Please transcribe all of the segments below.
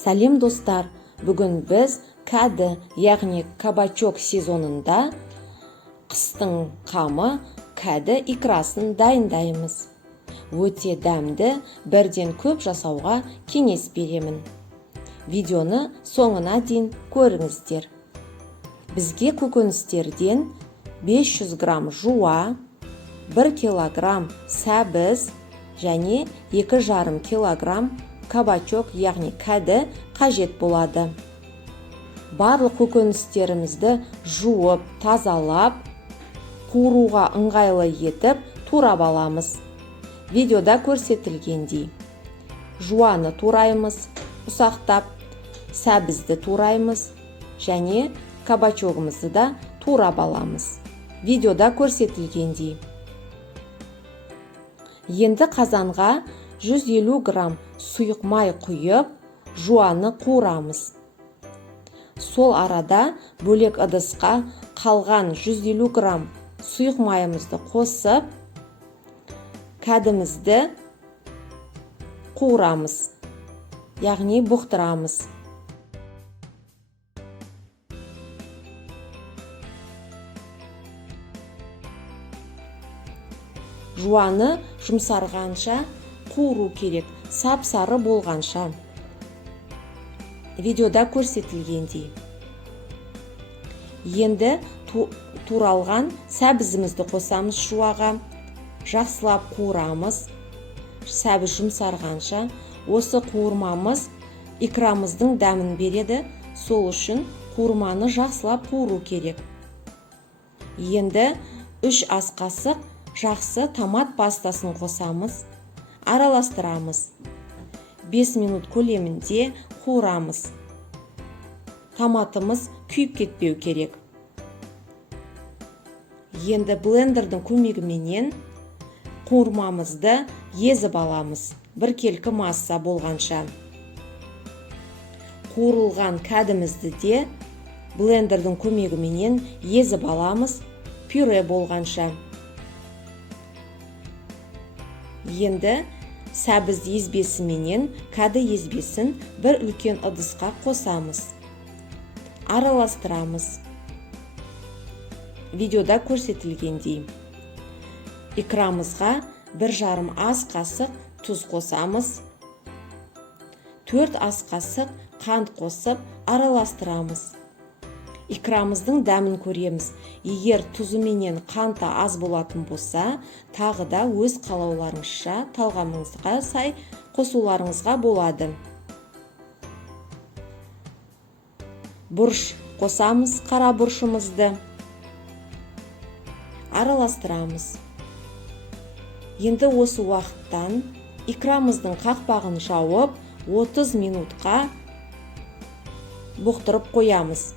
Сәлем достар, бүгін біз кәді, яғни кабачок сезонында қыстың қамы кәді икрасын дайындаймыз. Өте дәмді, бірден көп жасауға кеңес беремін. Видеоны соңына дейін көріңіздер. Бізге көкөністерден 500 грамм жуа, 1 килограмм сәбіз және 2,5 килограмм кабачок, яғни кәді қажет болады. Барлық көкөністерімізді жуып, тазалап, қуыруға ыңғайлы етіп турап аламыз. Видеода көрсетілгендей. Жуаны тураймыз, ұсақтап, сәбізді тураймыз және кабачогымызды да турап аламыз. Видеода көрсетілгендей. Енді қазанға 150 грамм сұйық май құйып, жуаны қуырамыз. Сол арада бөлек ыдысқа қалған 150 грамм сұйық майымызды қосып, кәдімізді қуырамыз, яғни бұқтырамыз. Жуаны жұмсарғанша қуыру керек, сап-сары болғанша. Видеода көрсетілгендей. Енді туралған сәбізімізді қосамыз жуаға, жақсылап қуырамыз. Сәбіз жұмсарғанша. Осы қуырмамыз икрамыздың дәмін береді, сол үшін қуырманы жақсылап қуыру керек. Енді 3 ас қасық жақсы томат пастасын қосамыз, араластырамыз. 5 минут көлемінде қуырамыз. Томатымыз күйіп кетпеу керек. Енді блендердің көмегіменен қуырмамызды езіп аламыз, біркелкі масса болғанша. Қуырылған кәдімізді де блендердің көмегіменен езіп аламыз, пюре болғанша. Енді сәбіз езбесіменен кәді езбесін бір үлкен ыдысқа қосамыз. Араластырамыз. Видеода көрсетілгендей. Икрамызға 1,5 ас қасық тұз қосамыз. 4 ас қасық қант қосып араластырамыз. Икрамыздың дәмін көреміз. Егер тұзы менен қанты аз болатын болса, тағы да өз қалауларыңызша, талғамыңызға сай қосуларыңызға болады. Бұрыш қосамыз, қара бұрышымызды. Араластырамыз. Енді осы уақыттан икрамыздың қақпағын жауып, 30 минутқа бұқтырып қоямыз.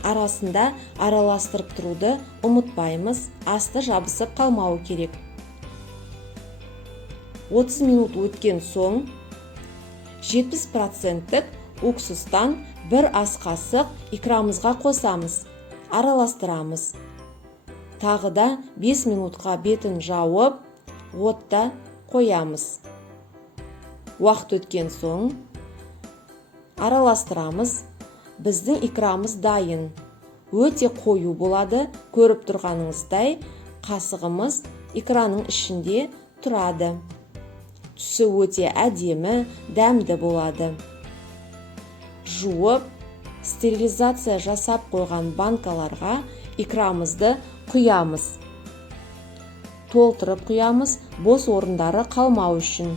Арасында араластырып тұруды ұмытпаймыз, асты жабысып қалмауы керек. 30 минут өткен соң 70% уксустан 1 ас қасық икрамызға қосамыз, араластырамыз. Тағы да 5 минутқа бетін жауып, отта қоямыз. Уақыт өткен соң араластырамыз. Біздің икрамыз дайын. Өте қою болады, көріп тұрғаныңыздай, қасығымыз икраның ішінде тұрады. Түсі өте әдемі, дәмді болады. Жуып, стерилизация жасап қойған банкаларға икрамызды құямыз. Толтырып құямыз, бос орындары қалмау үшін.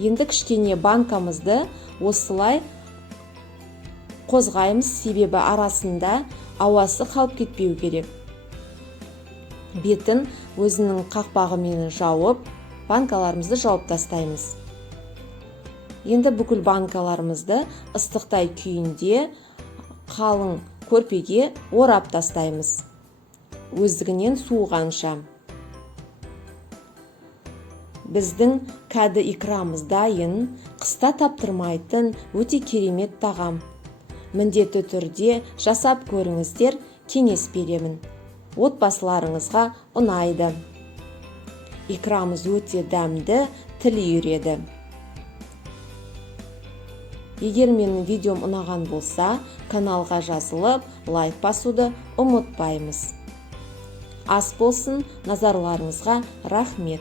Енді кішкене банкамызды осылай қозғаймыз, себебі арасында ауасы қалып кетпеу керек. Бетін өзінің қақпағымен жауып, банкаларымызды жауып тастаймыз. Енді бүкіл банкаларымызды ыстықтай күйінде қалың көрпеге орап тастаймыз. Өздігінен суығанша. Біздің кәді икрамыз дайын, қыста таптырмайтын өте керемет тағам. Міндетті түрде жасап көріңіздер, кеңес беремін. Отбасыларыңызға ұнайды. Икрамыз өте дәмді, тіл үйіреді. Егер менің видеом ұнаған болса, каналға жазылып, лайк басуды ұмытпаймыз. Ас болсын, назарларыңызға рахмет.